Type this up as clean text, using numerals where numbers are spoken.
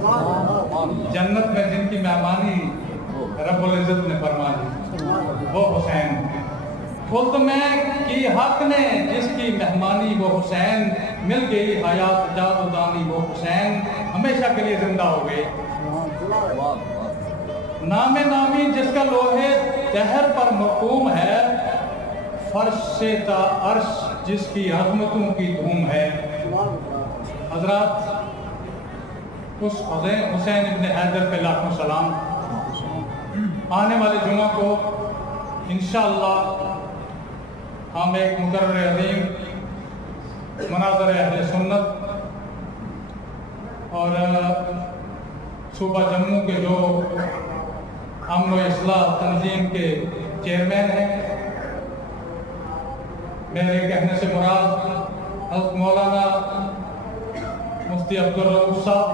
جنت میں جن کی مہمانی رب العزت نے فرمائی وہ حسین، خود میں کی حق نے جس کی مہمانی وہ حسین، مل گئی حیات جاد و دانی وہ حسین، ہمیشہ کے لیے زندہ ہو گئے۔ نام نامی جس کا لوہے دہر پر مقوم ہے، فرش سے تا عرش جس کی عظمتوں کی دھوم ہے۔ حضرات، اس حسین ابن حیدر پہ لاکھوں سلام۔ آنے والے جمعہ کو انشاءاللہ ہم ایک مقرر عظیم مناظر اہل سنت اور صوبہ جموں کے جو امن و اصلاح تنظیم کے چیئرمین ہیں، میرے کہنے سے مراد حضرت مولانا مفتی عبدالرؤوف صاحب